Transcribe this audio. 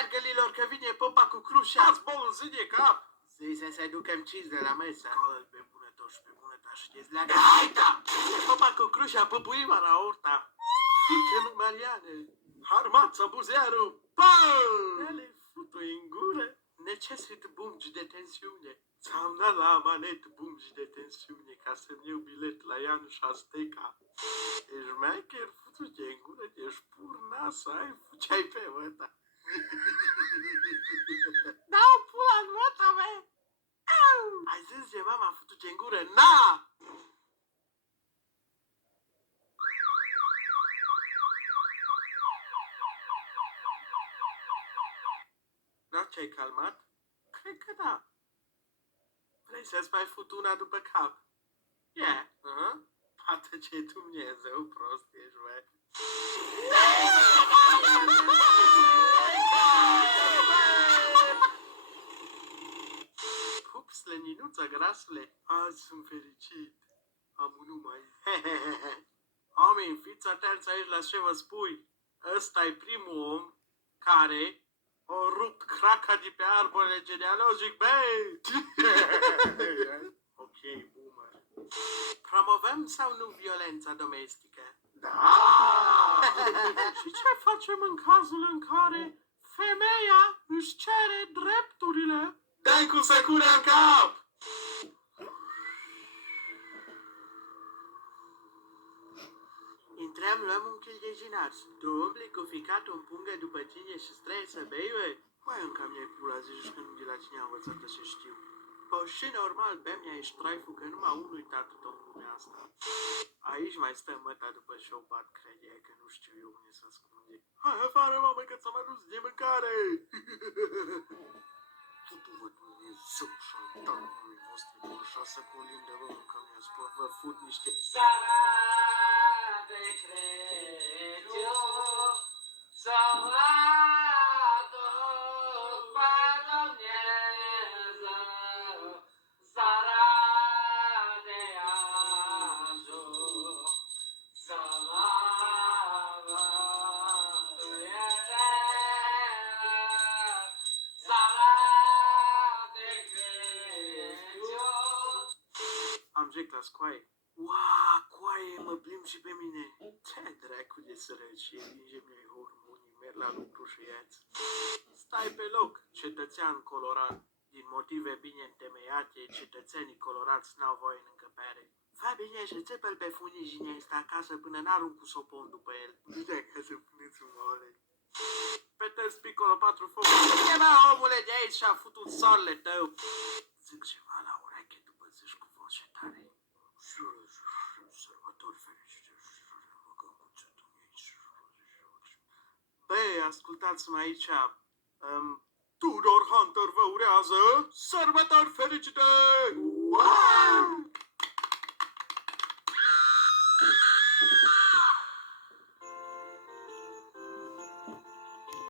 mergelilor că vine popa cu crușa. Ați bolul zi de cap. Zi să se ducem cinci de la mesă. Cală pe bunătoși, pe bunătoși, dezleagă. Haita! Popa cu crușa, păpuima la orta. Fică Mariane, harmața buzearu, pău! Ele futu în gură. Necesită bungi de tensiune. Ți-am dat la amanet bungi de tensiune ca să-mi iau bilet la Ianuș Asteca. Ești mecher, futu-te în gură, ești pur nasă, ai fuceai pe măta. Dau pula în măta, mea! Ai zis de mama, futu-te în gură, na! Da, ce-ai calmat? Cred că da. Vrei să-ți mai fut una după cap? Yeah, Poate ce Dumnezeu prost ești, bă. Pups, leninuța, grasule, azi sunt fericit. Am un numai. Oameni, fiți atenți aici la ce vă spui. Ăsta e primul om care a rupt craca de pe arborele genealogic, băi! Ok, boomer. Promovăm sau nu violența domestică? Da! Și ce facem în cazul în care femeia își cere drepturile? Dai cu secura în cap! Intrăm, luăm un kil de jinar. Tu umbli cu ficatul în pungă după tine și străi să bei, bă? Mai încă mi-ai pula, zici că nu de la cine am învățat să știu. Păi și normal, bea-mi aici traiful, că numai unul-i tatăl în lumea asta. Aici mai stă măta după șopat, crede că nu știu eu unde să ascunde. Hai afară, mamă, că ți-am adus de mâncare! Tutu-vă Dumnezeu și-al oamenii voștri, cu așa să colindă, vă mâncăm eu, spor, vă fut niște... Sara de Crăciun, să vă aduc pe Dumnezeu, sara de ajun, să mă mântuieze, sara de Crăciun. Am zic la scoaie. Ua, coaie, mă plimb și pe mine. Ce dracu de sărăcie, linge-mi hormonii, merg la lucru și iați. Stai pe loc, cetățean colorat. Din motive bine întemeiate, cetățenii colorați n-au voie în încăpere. Fă bine și țepă-l pe funii ăsta acasă până n-arunc cu sopon după el. Bine ca să puneți un oare. Peter Piccolo 4 foc. Ce mă, omule, de aici și-a futut soarele tău. Zic ceva la ureche după zici cu voce tare. Sărbători fericite și rugăm cu aici. Băi, ascultați-mă aici. Tudor Hunter vă urează sărbători fericite! Wow!